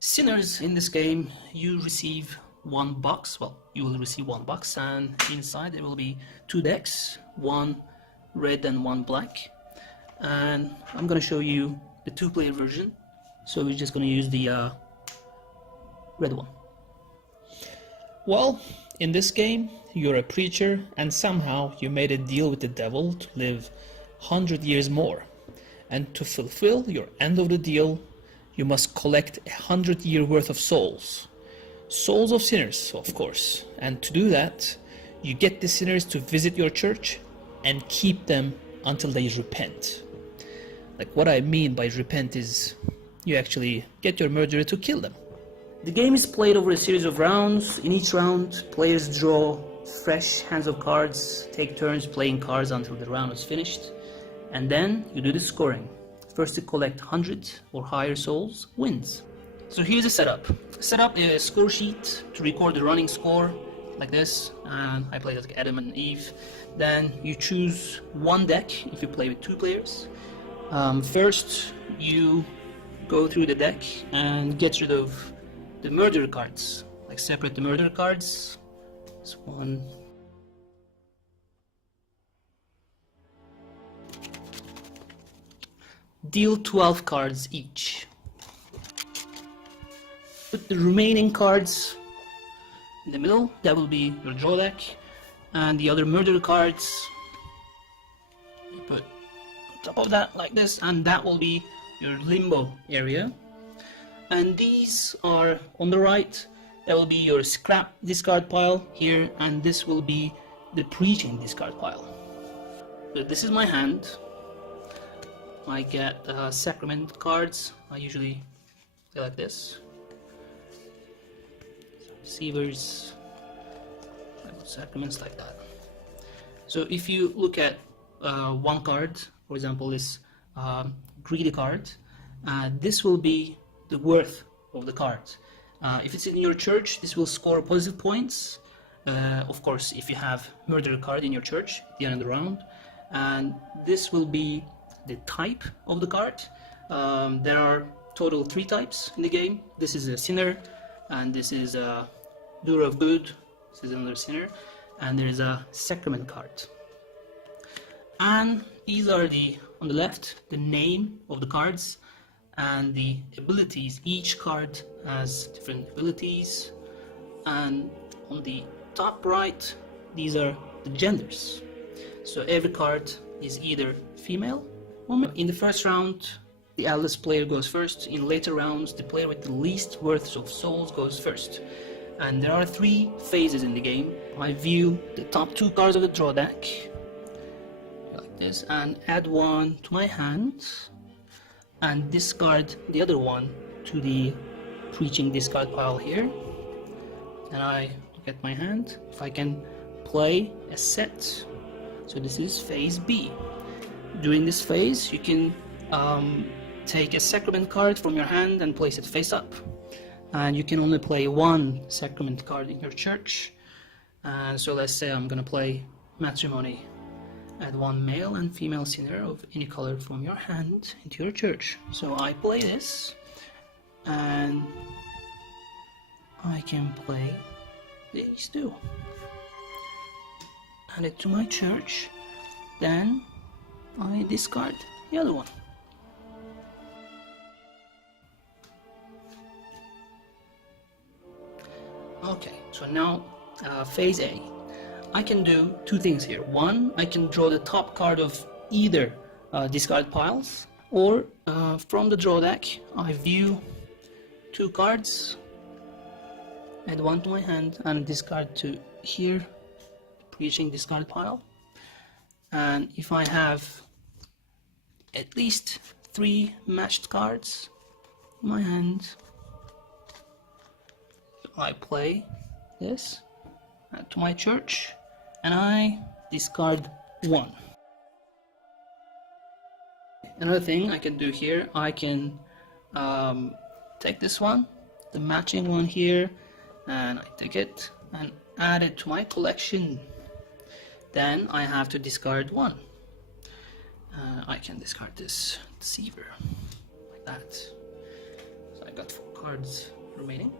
Sinners, in this game, you receive one box. Well, you will receive one box, and inside there will be two decks, one red and one black. And I'm gonna show you the two-player version. So we're just gonna use the red one. Well, in this game, you're a preacher, and somehow you made a deal with the devil to live 100 years more. And to fulfill your end of the deal, you must collect 100-year worth of souls. Souls of sinners, of course. And to do that, you get the sinners to visit your church and keep them until they repent. Like, what I mean by repent is you actually get your murderer to kill them. The game is played over a series of rounds. In each round, players draw fresh hands of cards, take turns playing cards until the round is finished, and then you do the scoring. First to collect 100 or higher souls wins. So here's the setup. Set up a score sheet to record the running score, like this, and I play like Adam and Eve. Then you choose one deck if you play with two players. First, you go through the deck and get rid of the murder cards. Like, separate the murder cards. This one. Deal 12 cards each. Put the remaining cards in the middle. That will be your draw deck. And the other murder cards you put on top of that, like this, and that will be your limbo area. And these are on the right. That will be your scrap discard pile here, and this will be the preaching discard pile. So this is my hand. I get sacrament cards. I usually play like this. Receivers, sacraments, like that. So if you look at one card, for example, this greedy card, this will be the worth of the card. If it's in your church, this will score positive points. Of course, if you have murder card in your church at the end of the round. And this will be the type of the card. There are total 3 types in the game. This is a sinner, and this is a doer of good. This is another sinner, and there is a sacrament card. And these are on the left, the name of the cards and the abilities. Each card has different abilities. And on the top right, these are the genders. So every card is either female or male. In the first round, the eldest player goes first. In later rounds, the player with the least worth of souls goes first. And there are 3 phases in the game. I view the top 2 cards of the draw deck, like this, and add one to my hand, and discard the other one to the preaching discard pile here. And I look at my hand, if I can play a set. So this is phase B. During this phase, you can take a sacrament card from your hand and place it face up. And you can only play one sacrament card in your church. So let's say I'm gonna play matrimony. Add one male and female sinner of any color from your hand into your church. So I play this, and I can play these 2. Add it to my church, then I discard the other one. Okay, so now phase A. I can do 2 things here. One, I can draw the top card of either discard piles, or from the draw deck, I view 2 cards, add one to my hand, and discard to here, preaching discard pile. And if I have at least 3 matched cards in my hand, I play this to my church, and I discard 1. Another thing I can do here, I can take this one, the matching one here, and I take it and add it to my collection. Then I have to discard 1. I can discard this deceiver like that. So I got 4 cards. cards remaining.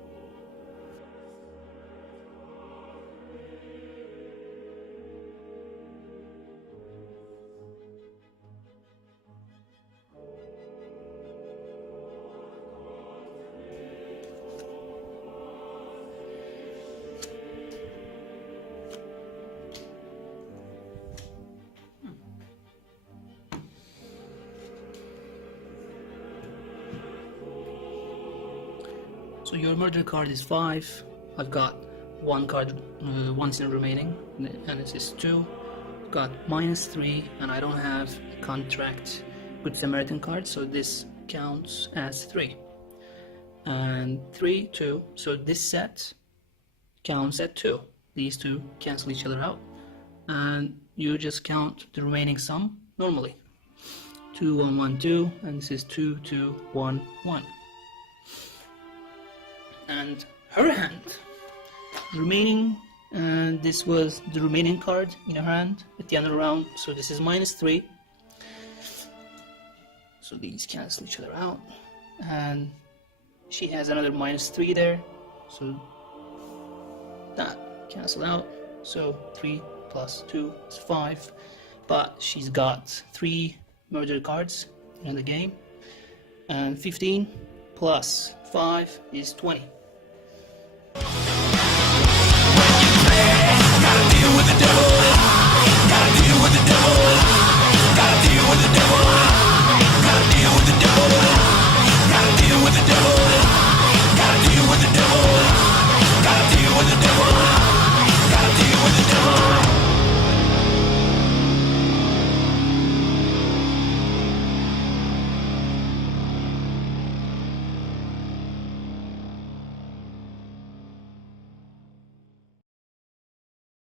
So your murder card is 5. I've got one card, one sin remaining, and this is 2. I've got -3, and I don't have a contract Good Samaritan card, so this counts as 3. And 3, 2, so this set counts at 2. These two cancel each other out, and you just count the remaining sum normally. 2, 1, 1, 2, and this is 2, 2, 1, 1. And her hand remaining, and this was the remaining card in her hand at the end of the round, so this is -3, so these cancel each other out, and she has another -3 there, so that cancel out, so 3 plus 2 is 5, but she's got 3 murder cards in the game, and 15 plus 5 is 20.